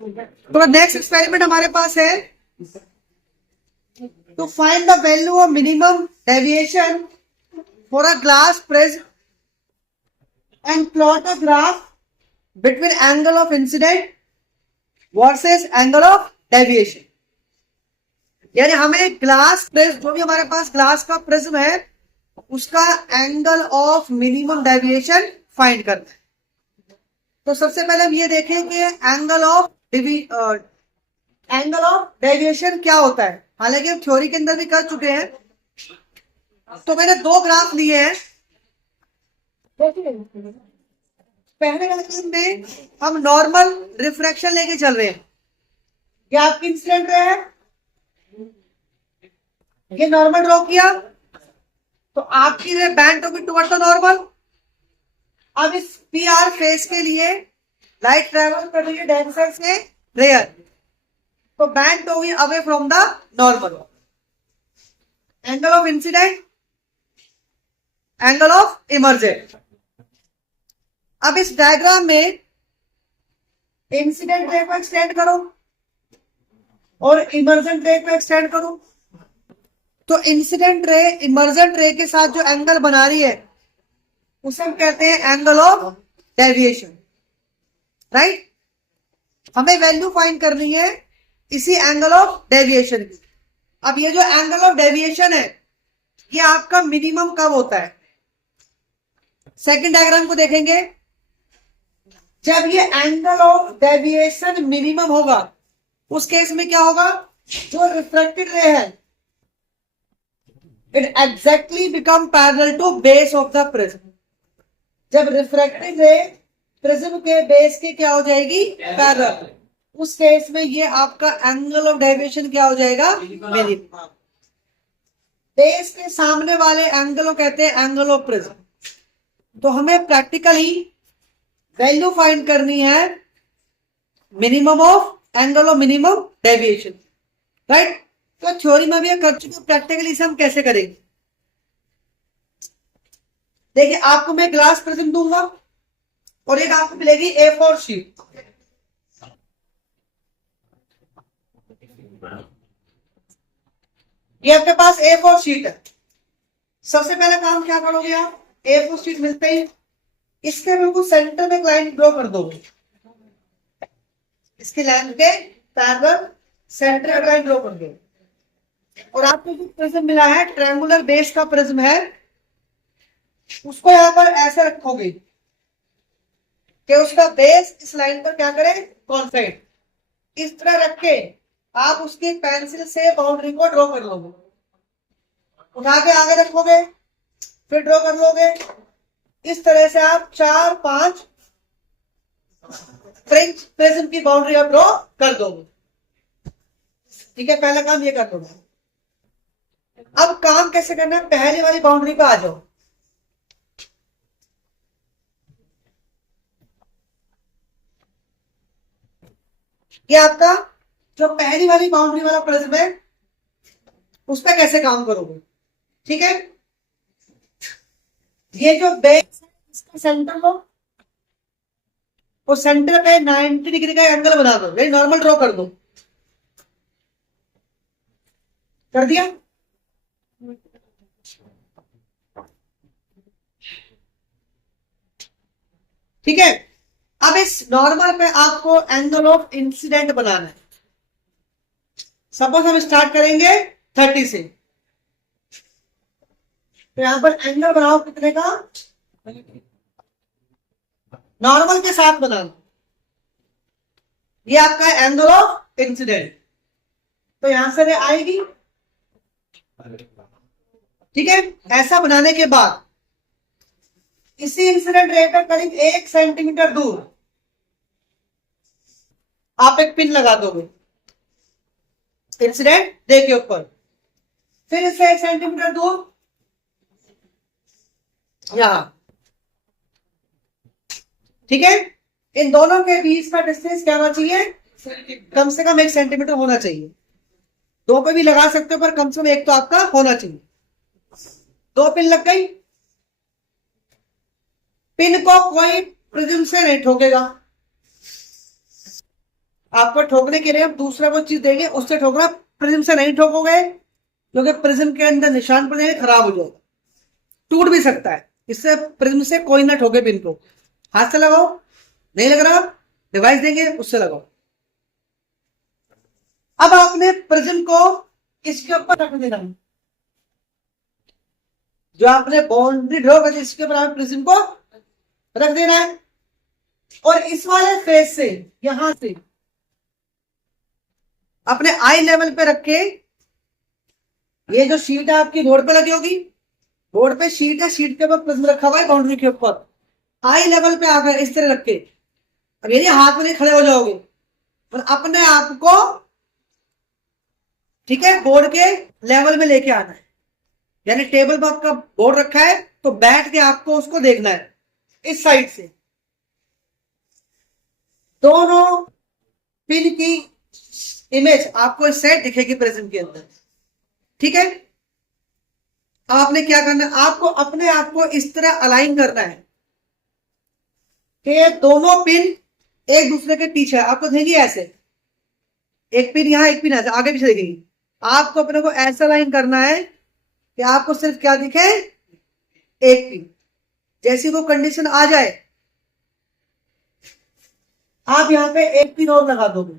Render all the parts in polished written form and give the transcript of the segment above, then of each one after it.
तो next experiment हमारे पास है to find the value of minimum deviation for a glass prism and plot a graph between angle of incident versus angle of deviation. यानी हमें glass prism, जो भी हमारे पास ग्लास का प्रिज्म है, उसका angle of minimum deviation find करना है। तो सबसे पहले हम ये देखें कि एंगल ऑफ डेविएशन क्या होता है। हालांकि हम थ्योरी के अंदर भी कर चुके हैं। तो मैंने दो ग्राफ लिए हैं। पहले डायग्राम में हम नॉर्मल रिफ्रैक्शन लेके चल रहे हैं। ये आपकी इंसिडेंट रे है, ये नॉर्मल ड्रॉ किया, तो आपकी रे बैंड होगी टुवर्ड द नॉर्मल। अब इस पी आर फेस के लिए लाइट ट्रेवल कर रही है डेंसर से रेयर, तो बैंड होगी away from the normal. Angle of incident, angle of emergent. अब इस डायग्राम में इंसिडेंट रे को एक्सटेंड करो और इमर्जेंट रे को एक्सटेंड करो। तो इंसिडेंट रे इमर्जेंट रे के साथ जो एंगल बना रही है उसे हम कहते हैं एंगल ऑफ डेविएशन, राइट। हमें वैल्यू फाइंड करनी है इसी एंगल ऑफ डेविएशन की। अब ये जो एंगल ऑफ डेविएशन है, ये आपका मिनिमम कब होता है? सेकंड डायग्राम को देखेंगे। जब ये एंगल ऑफ डेविएशन मिनिमम होगा, उस केस में क्या होगा? जो रिफ्लेक्टेड रे है, it exactly become parallel to base of the prism. जब रिफ्रैक्टेड रे प्रिज्म के बेस के क्या हो जाएगी? पैरेलल। उस केस में ये आपका एंगल ऑफ डेविएशन क्या हो जाएगा? मिनिमम। बेस के सामने वाले एंगल को कहते हैं एंगल ऑफ प्रिज्म। तो हमें प्रैक्टिकली वैल्यू फाइंड करनी है minimum of angle of minimum deviation, right. तो थ्योरी में भी कर चुके, प्रैक्टिकली इसे हम कैसे करेंगे? देखिए, आपको मैं ग्लास प्रिज्म दूंगा और एक आपको मिलेगी A4 शीट। ये आपके पास A4 शीट है। सबसे पहला काम क्या करोगे आप? A4 शीट मिलते ही इसके बिल्कुल सेंटर में एक लाइन ड्रॉ कर दोगे। इसके लाइन के पैरेलल सेंटर में लाइन ड्रॉ कर दोगे। और आपको जो प्रिज्म मिला है, ट्रायंगुलर बेस का प्रिज्म है, उसको यहां पर ऐसे रखोगे कि उसका बेस इस लाइन पर क्या करे? कॉन्सेंट्रेट। इस तरह रख के आप उसकी पेंसिल से बाउंड्री को ड्रॉ कर लोगे। उठा के आगे रखोगे, फिर ड्रॉ कर लोगे। इस तरह से आप 4-5 फ्रेंच प्रिज्म की बाउंड्री आप ड्रॉ कर दोगे। ठीक है, पहला काम ये कर दोगे। अब काम कैसे करना है? पहली वाली बाउंड्री पे आ जाओ। ये आपका जो पहली वाली बाउंड्री वाला प्रिज्म है, उस पर कैसे काम करोगे? ठीक है, ये जो बेस है इसका सेंटर लो और सेंटर पे 90 डिग्री का एंगल बना दो, यानी नॉर्मल ड्रॉ कर दो। कर दिया? ठीक है। अब इस नॉर्मल पे आपको एंगल ऑफ इंसिडेंट बनाना है। सपोज हम स्टार्ट करेंगे 30 से, तो यहां पर एंगल बनाओ कितने का? नॉर्मल के साथ बनाना। ये आपका एंगल ऑफ इंसिडेंट। तो यहां से आएगी, ठीक है। ऐसा बनाने के बाद इसी इंसिडेंट रे पर करीब 1 सेंटीमीटर दूर आप एक पिन लगा दोगे इंसिडेंट रे के ऊपर। फिर इससे 1 सेंटीमीटर दूर यहां, ठीक है। इन दोनों के बीच का डिस्टेंस क्या होना चाहिए? कम से कम 1 सेंटीमीटर होना चाहिए। दो पे भी लगा सकते हो, पर कम से कम एक तो आपका होना चाहिए। 2 पिन लग गई। पिन को कोई प्रिज्म से नहीं ठोकेगा। आपको ठोकने के लिए हम दूसरा वो चीज देंगे, उससे ठोकना, प्रिज्म से नहीं ठोकोगे क्योंकि प्रिज्म के अंदर निशान पड़ जाएंगे, खराब हो जाएगा, टूट भी सकता है। इससे प्रिज्म से कोई ना ठोके पिन को। हाथ से लगाओ, नहीं लग रहा डिवाइस देंगे उससे लगाओ। अब आपने प्रिज्म को इसके ऊपर रख देना है, जो आपने बाउंड्री ड्रॉ कर इसके ऊपर आप प्रिज्म को रख देना है। और इस वाले फेस से यहां से अपने आई लेवल पे रख के, ये जो शीट है आपकी बोर्ड पे लगी होगी, बोर्ड पे शीट है, शीट के ऊपर प्रिज्म रखा हुआ है बाउंड्री के ऊपर, आई लेवल पे आकर इस तरह रख के, अब ये हाथ में खड़े हो जाओगे और अपने आप को, ठीक है, बोर्ड के लेवल में लेके आना है। यानी टेबल पर आपका बोर्ड रखा है तो बैठ के आपको उसको देखना है इस साइड से, दोनों पिन की इमेज आपको इस साइड दिखेगी प्रिज्म के अंदर, ठीक है। अब आपने क्या करना है, आपको अपने आप को इस तरह अलाइन करना है कि दोनों पिन एक दूसरे के पीछे, आपको देखेंगी ऐसे, एक पिन यहां एक पिन ऐसे आगे पीछे देखेंगी। आपको अपने को ऐसा अलाइन करना है कि आपको सिर्फ क्या दिखे, एक पिन। जैसी वो कंडीशन आ जाए आप यहां पे एक पिन और लगा दोगे।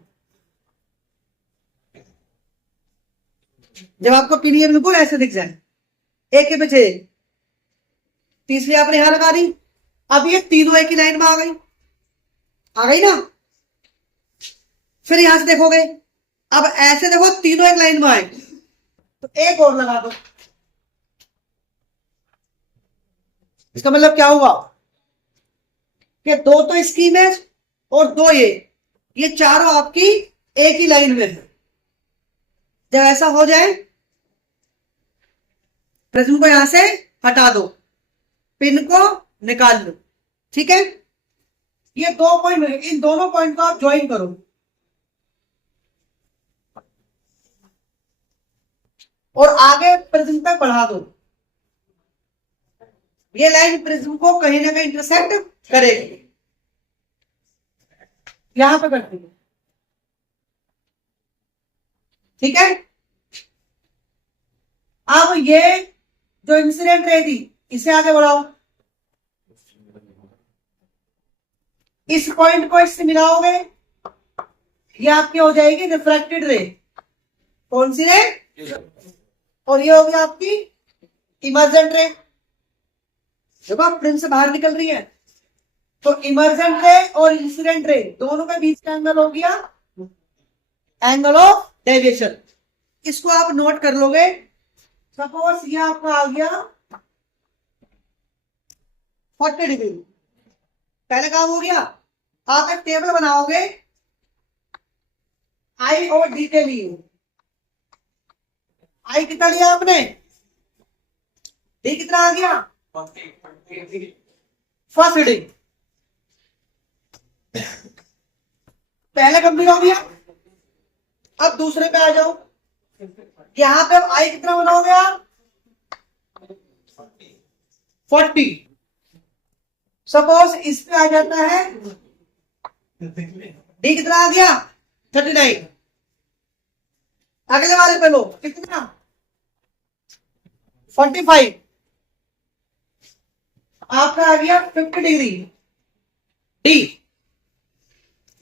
जब आपको पिन ये बिल्कुल ऐसे दिख जाए, एक के पीछे, तीसरी आपने यहां लगा दी, अब ये तीनों एक ही लाइन में आ गई ना। फिर यहां से देखोगे, अब ऐसे देखो तीनों एक लाइन में आए तो एक और लगा दो। इसका मतलब क्या हुआ कि दो तो इसकी इमेज और दो ये चारों आपकी एक ही लाइन में है। जब ऐसा हो जाए, प्रिज्म को यहां से हटा दो, पिन को निकाल लो, ठीक है। ये दो पॉइंट, इन दोनों पॉइंट को आप ज्वाइन करो और आगे प्रिज्म तक बढ़ा दो। ये लाइन प्रिज्म को कहीं ना कहीं इंटरसेक्ट करेगी, यहां पे करती है, ठीक है। अब ये जो इंसिडेंट रे थी इसे आगे बढ़ाओ, इस पॉइंट को इससे मिलाओगे, ये आपकी हो जाएगी रिफ्रैक्टेड रे। कौन सी रे? और ये होगी आपकी इमर्जेंट रे। देखो आप प्रिज्म से बाहर निकल रही है तो इमर्जेंट रे और इंसिडेंट रे दोनों के बीच का एंगल हो गया एंगल ऑफ डेविएशन। इसको आप नोट कर लोगे। सपोज ये आपका आ गया 40 डिग्री। पहले काम हो गया, आप एक टेबल बनाओगे आई और डी के लिए। आई कितना लिया आपने, डी कितना आ गया, फर्स्ट रीडिंग। पहले कंप्लीट हो गया, अब दूसरे पे आ जाओ। यहां पे आई कितना बनाओगे आप, 40। सपोज इस पे आ जाता है डी कितना आ गया, 39। अगले वाले पे लो, कितना, 45। आपका आ गया 50 डिग्री डी।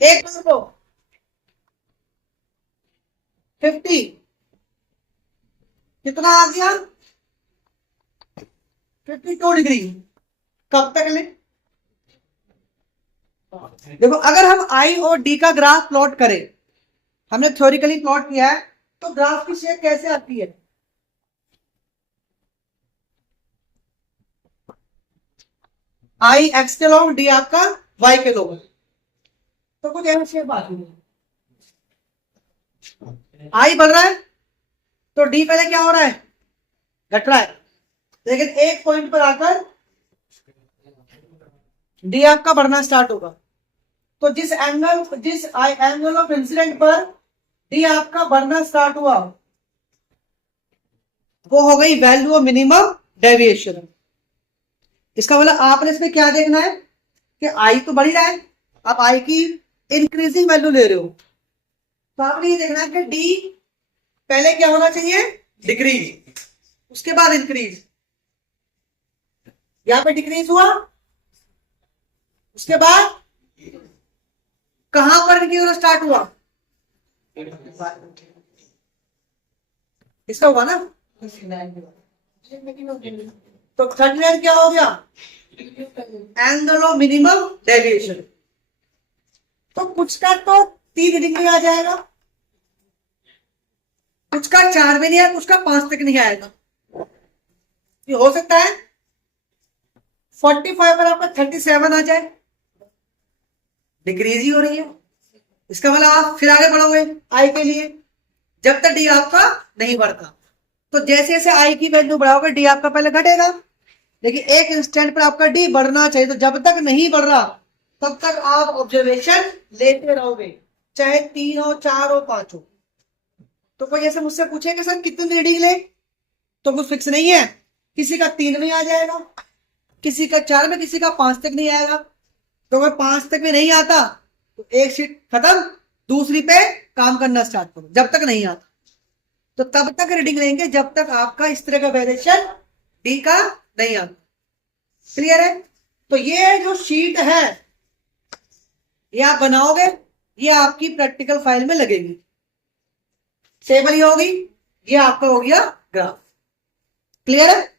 एक बार लो 50, कितना आ गया, 52 डिग्री। कब तक ले, देखो अगर हम आई और डी का ग्राफ प्लॉट करें, हमने थ्योरिकली प्लॉट किया है, तो ग्राफ की शेप कैसे आती है, आई एक्स के लॉन्ग, डी आपका वाई के लॉन्ग, तो कुछ ऐसी शेप आती है। आई बढ़ रहा है तो डी पहले क्या हो रहा है, घट रहा है, लेकिन एक पॉइंट पर आकर डी आपका बढ़ना स्टार्ट होगा। तो जिस एंगल ऑफ इंसिडेंट पर डी आपका बढ़ना स्टार्ट हुआ वो हो गई वैल्यू ऑफ मिनिमम डेविएशन। इसका मतलब आपने इसमें क्या देखना है कि आई तो बढ़ ही रहा है, आप आई की इंक्रीजिंग वैल्यू ले रहे हो, तो आपने ये देखना कि डी पहले क्या होना चाहिए, डिक्रीज, उसके बाद इंक्रीज। यहां पे डिक्रीज हुआ, उसके बाद कहां पर इंक्रीज स्टार्ट हुआ, इसका हुआ ना। तो 39 क्या हो गया, एंगल ऑफ मिनिमम डेविएशन। तो कुछ का तो 3 डिग्री आ जाएगा, कुछ का 4 में नहीं आएगा, कुछ का 5 तक नहीं आएगा। ये हो सकता है 45 पर आपका 37 आ जाए, डिक्रीज ही हो रही है। इसका मतलब आप फिर आगे बढ़ोगे आई के लिए, जब तक डी आपका नहीं बढ़ता। तो जैसे जैसे आई की वैल्यू बढ़ाओगे डी आपका पहले घटेगा, लेकिन एक इंस्टेंट पर आपका डी बढ़ना चाहिए। तो जब तक नहीं बढ़ रहा तब तक आप ऑब्जर्वेशन लेते रहोगे, चाहे 3 हो, 4 हो, 5 हो। तो कोई ऐसे मुझसे पूछे कि सर कितनी रीडिंग ले, तो कुछ फिक्स नहीं है, किसी का 3 में आ जाएगा, किसी का 4 में, किसी का 5 तक नहीं आएगा। तो अगर 5 तक में नहीं आता तो एक शीट खत्म, दूसरी पे काम करना स्टार्ट करो जब तक नहीं आता। तो तब तक रीडिंग लेंगे जब तक आपका इस तरह का वेरिएशन डी का नहीं आता। क्लियर है। तो ये जो शीट है ये आप बनाओगे, ये आपकी प्रैक्टिकल फाइल में लगेगी, सेव ही होगी, ये आपका हो गया ग्राफ। क्लियर है।